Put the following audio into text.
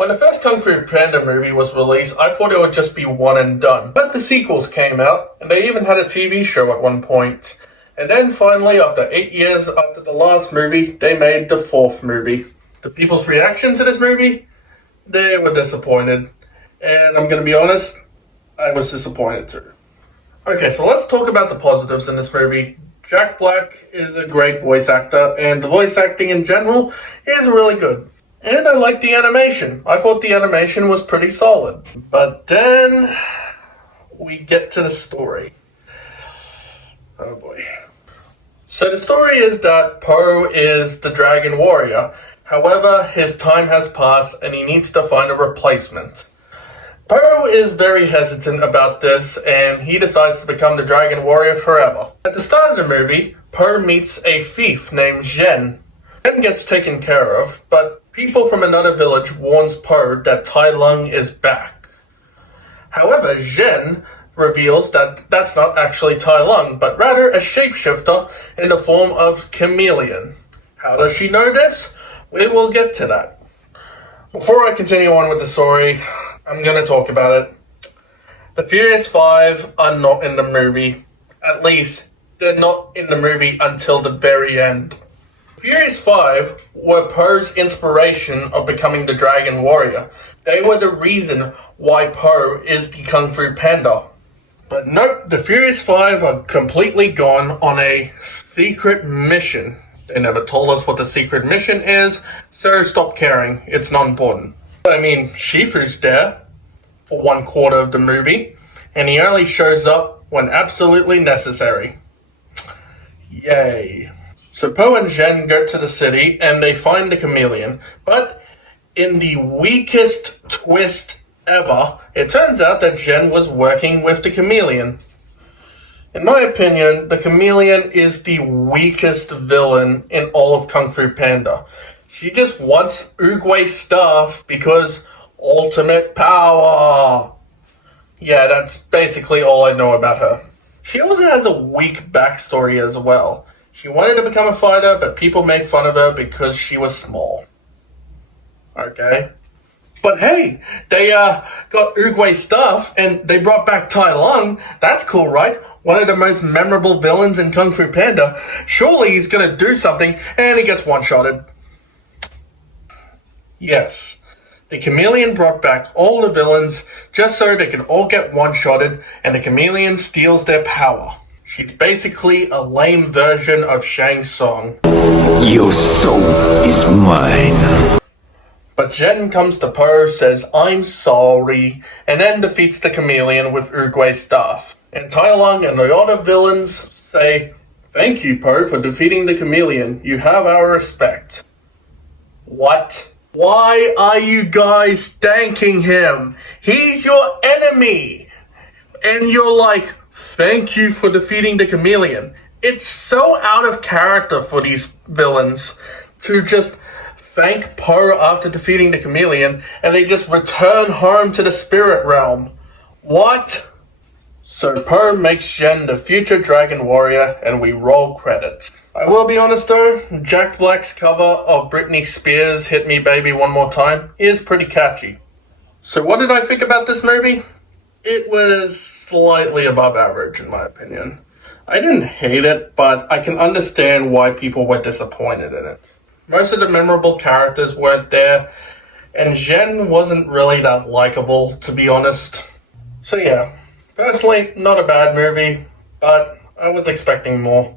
When the first Kung Fu Panda movie was released, I thought it would just be one and done. But the sequels came out, and they even had a TV show at one point. And then finally, after 8 years after the last movie, they made the fourth movie. The people's reaction to this movie? They were disappointed. And I'm going to be honest, I was disappointed too. Okay, so let's talk about the positives in this movie. Jack Black is a great voice actor, and the voice acting in general is really good. And I like the animation. I thought the animation was pretty solid. But then we get to the story. Oh boy. So the story is that Po is the Dragon Warrior. However, his time has passed and he needs to find a replacement. Po is very hesitant about this and he decides to become the Dragon Warrior forever. At the start of the movie, Po meets a thief named Zhen. Zhen gets taken care of, but people from another village warns Po that Tai Lung is back. However, Zhen reveals that that's not actually Tai Lung, but rather a shapeshifter in the form of Chameleon. How does she know this? We will get to that. Before I continue on with the story, I'm going to talk about it. The Furious Five are not in the movie. At least, they're not in the movie until the very end. Furious Five were Po's inspiration of becoming the Dragon Warrior. They were the reason why Po is the Kung Fu Panda. But nope, the Furious Five are completely gone on a secret mission. They never told us what the secret mission is, so stop caring, it's not important. But I mean, Shifu's there for 1/4 of the movie, and he only shows up when absolutely necessary. Yay. So Po and Zhen go to the city and they find the chameleon, but in the weakest twist ever, it turns out that Zhen was working with the chameleon. In my opinion, the chameleon is the weakest villain in all of Kung Fu Panda. She just wants Oogway's stuff because ultimate power. Yeah, that's basically all I know about her. She also has a weak backstory as well. She wanted to become a fighter, but people made fun of her because she was small. Okay? But hey, they got Oogway's stuff, and they brought back Tai Lung. That's cool, right? One of the most memorable villains in Kung Fu Panda. Surely he's gonna do something, and he gets one-shotted. Yes, the chameleon brought back all the villains just so they can all get one-shotted, and the chameleon steals their power. She's basically a lame version of Shang Tsung. Your soul is mine. But Zhen comes to Po, says, "I'm sorry," and then defeats the chameleon with Oogway's staff. And Tai Lung and the other villains say, "Thank you, Po, for defeating the chameleon. You have our respect." What? Why are you guys thanking him? He's your enemy! And you're like, "Thank you for defeating the chameleon." It's so out of character for these villains to just thank Po after defeating the chameleon and they just return home to the spirit realm. What? So Po makes Zhen the future Dragon Warrior and we roll credits. I will be honest though, Jack Black's cover of Britney Spears' Hit Me Baby One More Time is pretty catchy. So what did I think about this movie? It was slightly above average in my opinion. I didn't hate it, but I can understand why people were disappointed in it. Most of the memorable characters weren't there, and Zhen wasn't really that likable, to be honest. So yeah, personally, not a bad movie, but I was expecting more.